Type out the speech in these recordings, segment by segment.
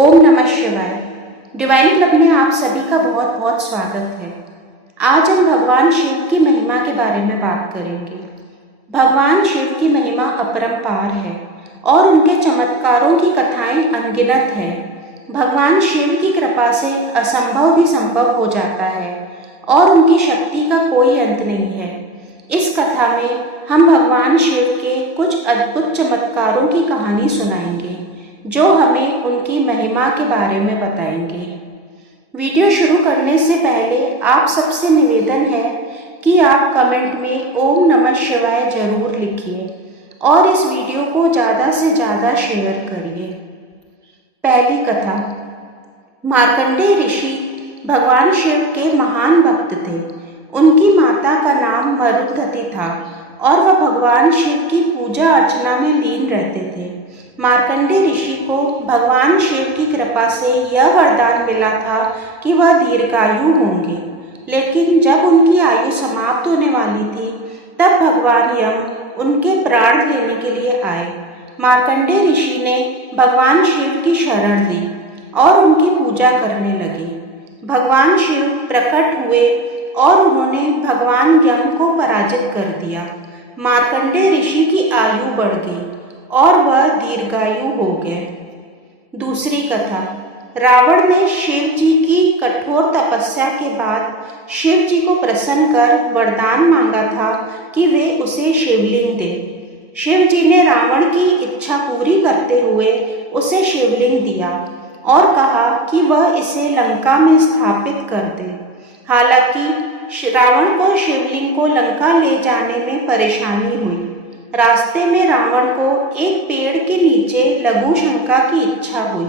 ओम नमः शिवाय। Divine club में आप सभी का बहुत बहुत स्वागत है। आज हम भगवान शिव की महिमा के बारे में बात करेंगे। भगवान शिव की महिमा अपरंपार है और उनके चमत्कारों की कथाएं अनगिनत हैं। भगवान शिव की कृपा से असंभव भी संभव हो जाता है और उनकी शक्ति का कोई अंत नहीं है। इस कथा में हम भगवान शिव के कुछ अद्भुत चमत्कारों की कहानी सुनाएंगे जो हमें उनकी महिमा के बारे में बताएंगे। वीडियो शुरू करने से पहले आप सबसे निवेदन है कि आप कमेंट में ओम नमः शिवाय जरूर लिखिए और इस वीडियो को ज़्यादा से ज़्यादा शेयर करिए। पहली कथा। मार्कंडेय ऋषि भगवान शिव के महान भक्त थे। उनकी माता का नाम मरुधति था और वह भगवान शिव की पूजा अर्चना में लीन रहते थे। मार्कंडेय ऋषि को भगवान शिव की कृपा से यह वरदान मिला था कि वह दीर्घायु होंगे, लेकिन जब उनकी आयु समाप्त होने वाली थी तब भगवान यम उनके प्राण लेने के लिए आए। मार्कंडेय ऋषि ने भगवान शिव की शरण ली और उनकी पूजा करने लगे। भगवान शिव प्रकट हुए और उन्होंने भगवान यम को पराजित कर दिया। मार्कंडेय ऋषि की आयु बढ़ गई और वह दीर्घायु हो गए। दूसरी कथा। रावण ने शिव जी की कठोर तपस्या के बाद शिव जी को प्रसन्न कर वरदान मांगा था कि वे उसे शिवलिंग दें। शिव जी ने रावण की इच्छा पूरी करते हुए उसे शिवलिंग दिया और कहा कि वह इसे लंका में स्थापित कर दे। हालांकि रावण को शिवलिंग को लंका ले जाने में परेशानी हुई। रास्ते में रावण को एक पेड़ के नीचे लघु शंका की इच्छा हुई।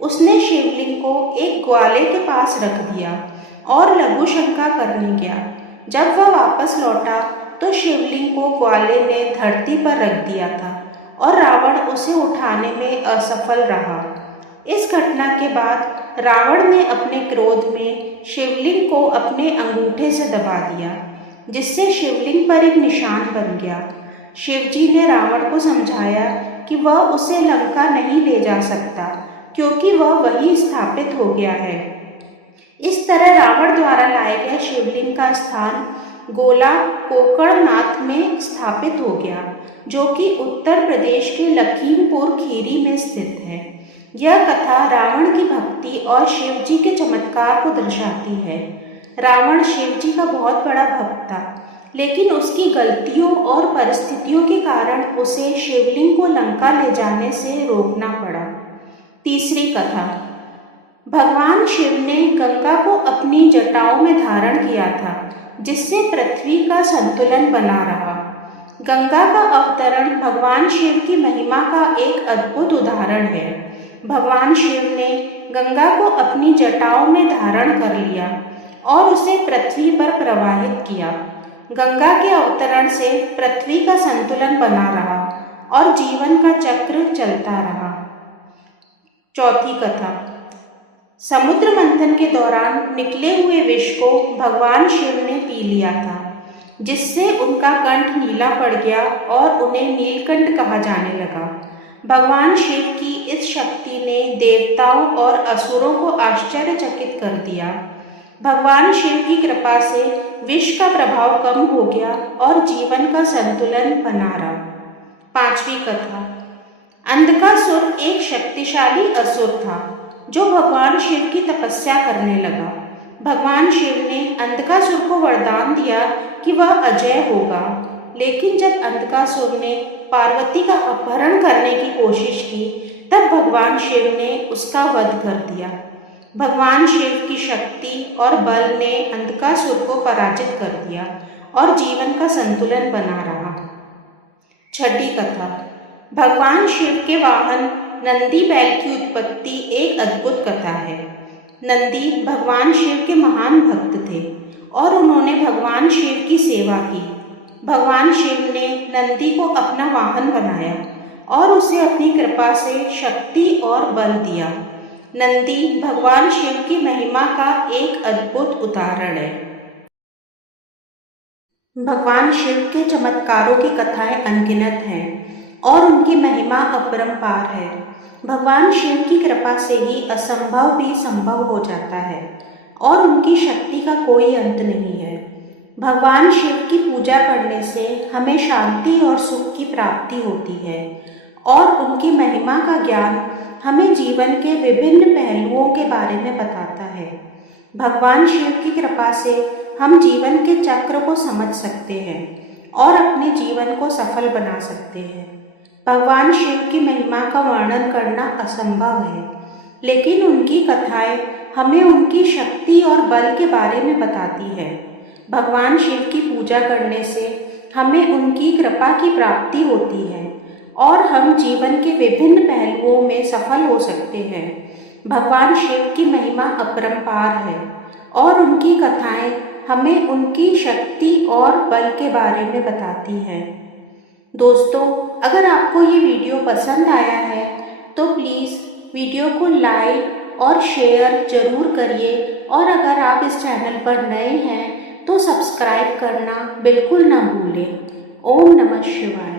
उसने शिवलिंग को एक ग्वाले के पास रख दिया और लघु शंका करने गया। जब वह वापस लौटा तो शिवलिंग को ग्वाले ने धरती पर रख दिया था और रावण उसे उठाने में असफल रहा। इस घटना के बाद रावण ने अपने क्रोध में शिवलिंग को अपने अंगूठे से दबा दिया, जिससे शिवलिंग पर एक निशान बन गया। शिवजी ने रावण को समझाया कि वह उसे लंका नहीं ले जा सकता क्योंकि वह वहीं स्थापित हो गया है। इस तरह रावण द्वारा लाए गए शिवलिंग का स्थान गोला कोकणनाथ में स्थापित हो गया, जो कि उत्तर प्रदेश के लखीमपुर खीरी में स्थित है। यह कथा रावण की भक्ति और शिव जी के चमत्कार को दर्शाती है। रावण शिव जी का बहुत बड़ा भक्त था, लेकिन उसकी गलतियों और परिस्थितियों के कारण उसे शिवलिंग को लंका ले जाने से रोकना पड़ा। तीसरी कथा। भगवान शिव ने गंगा को अपनी जटाओं में धारण किया था, जिससे पृथ्वी का संतुलन बना रहा। गंगा का अवतरण भगवान शिव की महिमा का एक अद्भुत उदाहरण है। भगवान शिव ने गंगा को अपनी जटाओं में धारण कर लिया और उसे पृथ्वी पर प्रवाहित किया। गंगा के अवतरण से पृथ्वी का संतुलन बना रहा और जीवन का चक्र चलता रहा। चौथी कथा। समुद्र मंथन के दौरान निकले हुए विष को भगवान शिव ने पी लिया था, जिससे उनका कंठ नीला पड़ गया और उन्हें नीलकंठ कहा जाने लगा। भगवान शिव की इस शक्ति ने देवताओं और असुरों को आश्चर्यचकित कर दिया। भगवान शिव की कृपा से विष का प्रभाव कम हो गया और जीवन का संतुलन बना रहा। पांचवी कथा। अंधकासुर एक शक्तिशाली असुर था जो भगवान शिव की तपस्या करने लगा। भगवान शिव ने अंधकासुर को वरदान दिया कि वह अजय होगा, लेकिन जब अंधकासुर ने पार्वती का अपहरण करने की कोशिश की तब भगवान शिव ने उसका वध कर दिया। भगवान शिव की शक्ति और बल ने अंधकासुर को पराजित कर दिया और जीवन का संतुलन बना रहा। छठी कथा। भगवान शिव के वाहन नंदी बैल की उत्पत्ति एक अद्भुत कथा है। नंदी भगवान शिव के महान भक्त थे और उन्होंने भगवान शिव की सेवा की। भगवान शिव ने नंदी को अपना वाहन बनाया और उसे अपनी कृपा से शक्ति और बल दिया। नंदी भगवान शिव की महिमा का एक अद्भुत उदाहरण है। भगवान शिव के चमत्कारों की कथाएं अनगिनत हैं और उनकी महिमा अपरंपार है। भगवान शिव की कृपा से ही असंभव भी संभव हो जाता है और उनकी शक्ति का कोई अंत नहीं है। भगवान शिव की पूजा करने से हमें शांति और सुख की प्राप्ति होती है और उनकी महिमा का ज्ञान हमें जीवन के विभिन्न पहलुओं के बारे में बताता है। भगवान शिव की कृपा से हम जीवन के चक्र को समझ सकते हैं और अपने जीवन को सफल बना सकते हैं। भगवान शिव की महिमा का वर्णन करना असंभव है, लेकिन उनकी कथाएं हमें उनकी शक्ति और बल के बारे में बताती है। भगवान शिव की पूजा करने से हमें उनकी कृपा की प्राप्ति होती है और हम जीवन के विभिन्न पहलुओं में सफल हो सकते हैं। भगवान शिव की महिमा अपरंपार है और उनकी कथाएं हमें उनकी शक्ति और बल के बारे में बताती हैं। दोस्तों, अगर आपको ये वीडियो पसंद आया है तो प्लीज़ वीडियो को लाइक और शेयर ज़रूर करिए और अगर आप इस चैनल पर नए हैं तो सब्सक्राइब करना बिल्कुल ना भूलें। ओम नमः शिवाय।